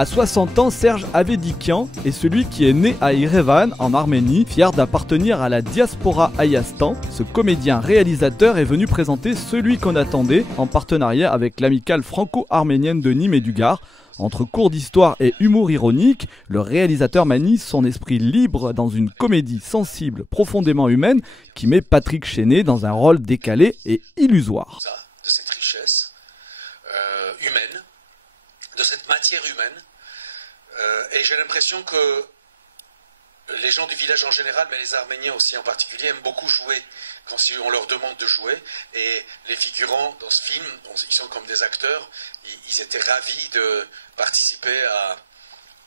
À 60 ans, Serge Avedikian est celui qui est né à Yerevan, en Arménie, fier d'appartenir à la diaspora Ayastan. Ce comédien-réalisateur est venu présenter Celui qu'on attendait, en partenariat avec l'amicale franco-arménienne de Nîmes et du Gard. Entre cours d'histoire et humour ironique, le réalisateur manie son esprit libre dans une comédie sensible, profondément humaine, qui met Patrick Chenet dans un rôle décalé et illusoire. De cette richesse humaine, de cette matière humaine, et j'ai l'impression que les gens du village en général, mais les Arméniens aussi en particulier, aiment beaucoup jouer quand on leur demande de jouer. Et les figurants dans ce film, ils sont comme des acteurs, ils étaient ravis de participer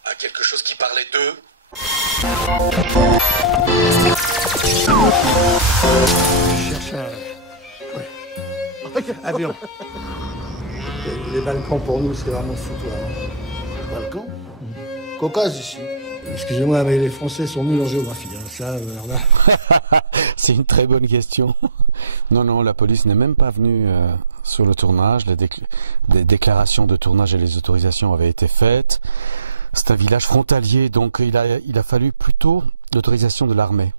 à quelque chose qui parlait d'eux. Je cherche un... avion. Les Balkans pour nous, c'est vraiment le foutoir. Balkans Caucase ici. Excusez-moi, mais les Français sont nuls en géographie. Hein. Ça, alors là... C'est une très bonne question. Non, la police n'est même pas venue sur le tournage. Les déclarations de tournage et les autorisations avaient été faites. C'est un village frontalier, donc il a fallu plutôt l'autorisation de l'armée.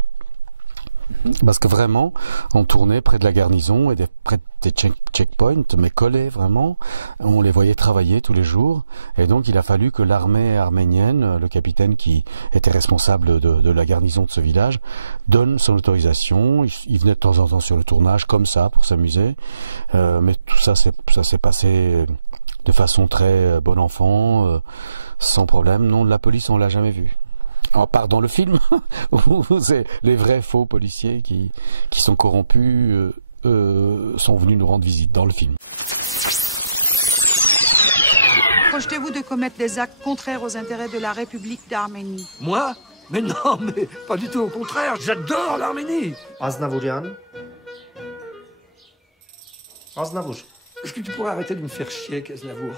Parce que vraiment, on tournait près de la garnison et près des checkpoints, mais collés vraiment. On les voyait travailler tous les jours. Et donc, il a fallu que l'armée arménienne, le capitaine qui était responsable de la garnison de ce village, donne son autorisation. Il venait de temps en temps sur le tournage, comme ça, pour s'amuser. Mais tout ça, ça s'est passé de façon très bon enfant, sans problème. Non, la police, on l'a jamais vue. À part dans le film, où c'est les vrais faux policiers qui sont corrompus sont venus nous rendre visite dans le film. Projetez-vous de commettre des actes contraires aux intérêts de la République d'Arménie? Moi? Mais non, mais pas du tout, au contraire, j'adore l'Arménie. Aznavourian. Aznavour. Est-ce que tu pourrais arrêter de me faire chier, Aznavour?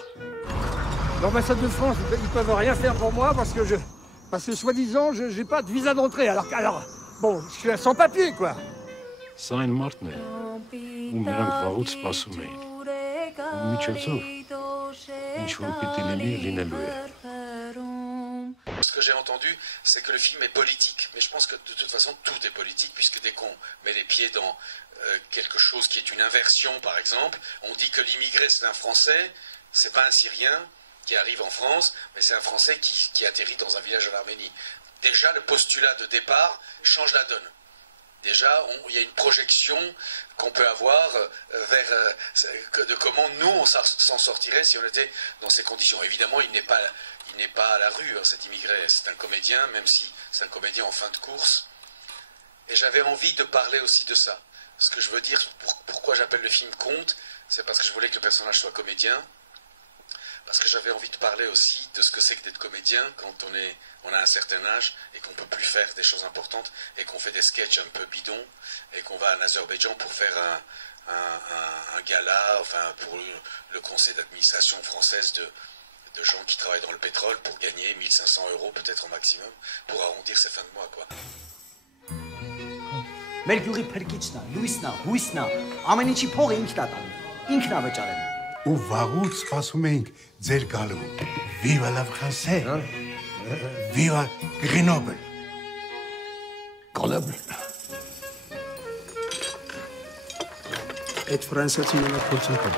L'ambassade de France, ils peuvent rien faire pour moi parce que soi-disant, j'ai pas de visa d'entrée. Alors, bon, je suis sans papier, quoi. Сайн մարդն է, ու նրանք վաղուց սպասում էին։ Ու միջոցով ինչ որ պիտի լինի, լինելու է։ Ce que j'ai entendu, c'est que le film est politique. Mais je pense que de toute façon, tout est politique, puisque dès qu'on met les pieds dans quelque chose qui est une inversion, par exemple, on dit que l'immigré, c'est un Français, c'est pas un Syrien qui arrive en France, mais c'est un Français qui atterrit dans un village en Arménie. Déjà, le postulat de départ change la donne. Déjà, il y a une projection qu'on peut avoir de comment nous, on s'en sortirait si on était dans ces conditions. Évidemment, il n'est pas à la rue, hein, cet immigré. C'est un comédien, même si c'est un comédien en fin de course. Et j'avais envie de parler aussi de ça. Ce que je veux dire, pourquoi j'appelle le film Conte, c'est parce que je voulais que le personnage soit comédien. Parce que j'avais envie de parler aussi de ce que c'est que d'être comédien quand on a un certain âge et qu'on ne peut plus faire des choses importantes et qu'on fait des sketchs un peu bidons et qu'on va en Azerbaïdjan pour faire un gala, enfin pour le conseil d'administration française de gens qui travaillent dans le pétrole pour gagner 1500 € peut-être au maximum pour arrondir ses fins de mois, quoi. Mercury Perkichna, Luisna, Huisna, Amenichi Pog Inkna Vacharen. Ու վաղուց սպասում էինք ձեր գալու։ Viva la France! Viva Grenoble! Grenoble. Այդ ֆրանսիացին նա փորձում կա։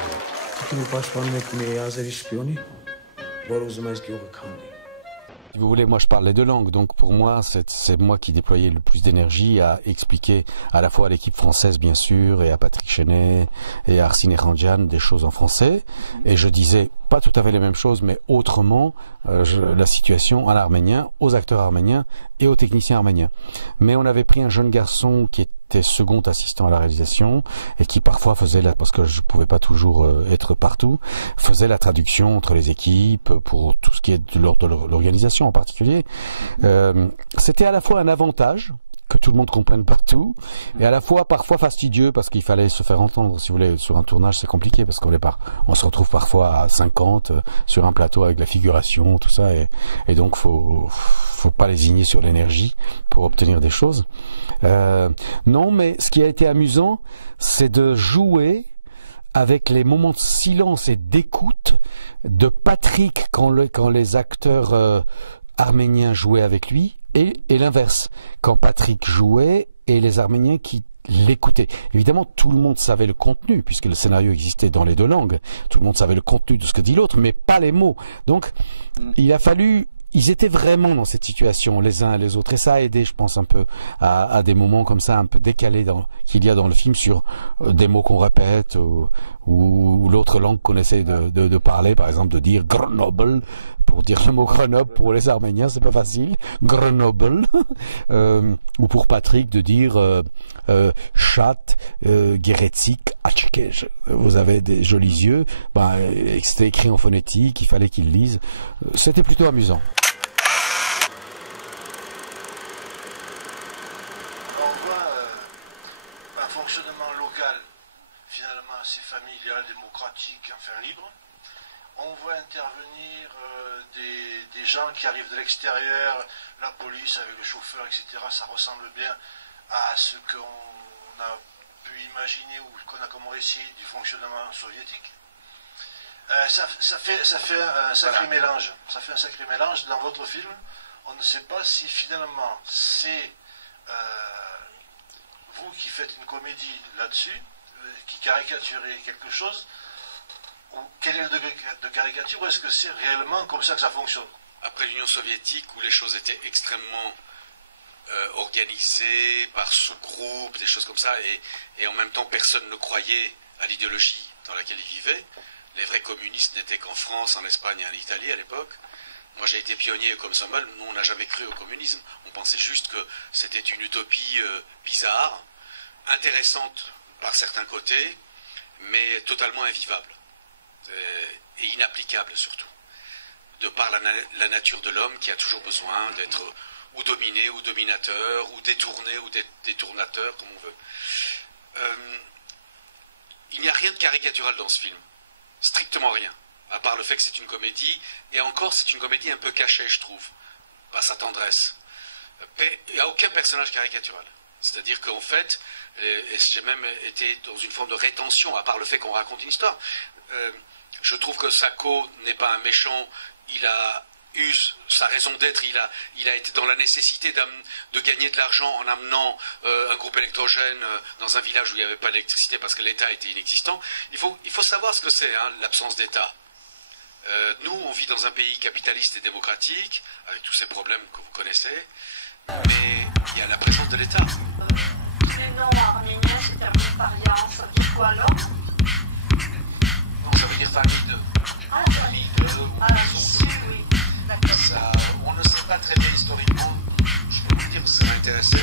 Դու պաշտպանում եք մի ազերի շպիոնի, որ ուզում ես գյուղը քանդի։ Si vous voulez, moi je parle les deux langues, donc pour moi c'est moi qui déployais le plus d'énergie à expliquer à la fois à l'équipe française bien sûr et à Patrick Chenet et à Arsine Errandian des choses en français, et je disais pas tout à fait les mêmes choses mais autrement la situation en arménien, aux acteurs arméniens et aux techniciens arméniens. Mais on avait pris un jeune garçon qui était second assistant à la réalisation et qui parfois faisait, parce que je ne pouvais pas toujours être partout, faisait la traduction entre les équipes pour tout ce qui est de l'organisation en particulier. C'était à la fois un avantage que tout le monde comprenne partout, et à la fois parfois fastidieux parce qu'il fallait se faire entendre. Si vous voulez, sur un tournage c'est compliqué parce on se retrouve parfois à 50 sur un plateau avec la figuration, tout ça, et donc faut pas lésigner sur l'énergie pour obtenir des choses. Non, mais ce qui a été amusant, c'est de jouer avec les moments de silence et d'écoute de Patrick quand les acteurs arméniens jouaient avec lui, et l'inverse, quand Patrick jouait et les Arméniens qui l'écoutaient. Évidemment, tout le monde savait le contenu, puisque le scénario existait dans les deux langues. Tout le monde savait le contenu de ce que dit l'autre, mais pas les mots. Donc, il a fallu... Ils étaient vraiment dans cette situation, les uns et les autres. Et ça a aidé, je pense, un peu à des moments comme ça, un peu décalés qu'il y a dans le film sur des mots qu'on répète ou l'autre langue qu'on essaie de parler. Par exemple, de dire Grenoble, pour dire le mot Grenoble, pour les Arméniens, c'est pas facile. Grenoble. Ou pour Patrick, de dire Chat, Geretzig, Achkej. Vous avez des jolis yeux. C'était écrit en phonétique, il fallait qu'ils lisent. C'était plutôt amusant. assez familial, démocratique, enfin libre. On voit intervenir des gens qui arrivent de l'extérieur, la police avec le chauffeur, etc. Ça ressemble bien à ce qu'on a pu imaginer ou qu'on a comme récit du fonctionnement soviétique. Ça fait un sacré mélange. Ça fait un sacré mélange dans votre film. On ne sait pas si finalement c'est vous qui faites une comédie là-dessus, qui caricaturez quelque chose, ou quel est le degré de caricature, ou est-ce que c'est réellement comme ça que ça fonctionne? Après l'Union soviétique, où les choses étaient extrêmement organisées par sous-groupes, des choses comme ça, et en même temps personne ne croyait à l'idéologie dans laquelle ils vivaient. Les vrais communistes n'étaient qu'en France, en Espagne et en Italie à l'époque. Moi j'ai été pionnier comme Samuel, nous on n'a jamais cru au communisme. On pensait juste que c'était une utopie bizarre, intéressante par certains côtés, mais totalement invivable. Et inapplicable surtout, de par la nature de l'homme qui a toujours besoin d'être ou dominé, ou dominateur, ou détourné, ou détournateur, comme on veut. Il n'y a rien de caricatural dans ce film, strictement rien, à part le fait que c'est une comédie, et encore c'est une comédie un peu cachée, je trouve, par sa tendresse. Il n'y a aucun personnage caricatural. C'est-à-dire qu'en fait, et j'ai même été dans une forme de rétention, à part le fait qu'on raconte une histoire. Je trouve que Sacco n'est pas un méchant, il a eu sa raison d'être, il a été dans la nécessité de gagner de l'argent en amenant un groupe électrogène dans un village où il n'y avait pas d'électricité parce que l'État était inexistant. Il faut savoir ce que c'est, hein, l'absence d'État. Nous, on vit dans un pays capitaliste et démocratique, avec tous ces problèmes que vous connaissez, mais il y a la présence de l'État. Les noms arméniens se terminent par Yan, ça dit quoi alors? Non, ça veut dire famille de. Ah, famille de. oui, d'accord. On ne sait pas très bien historiquement, je peux vous dire que ça m'intéressait.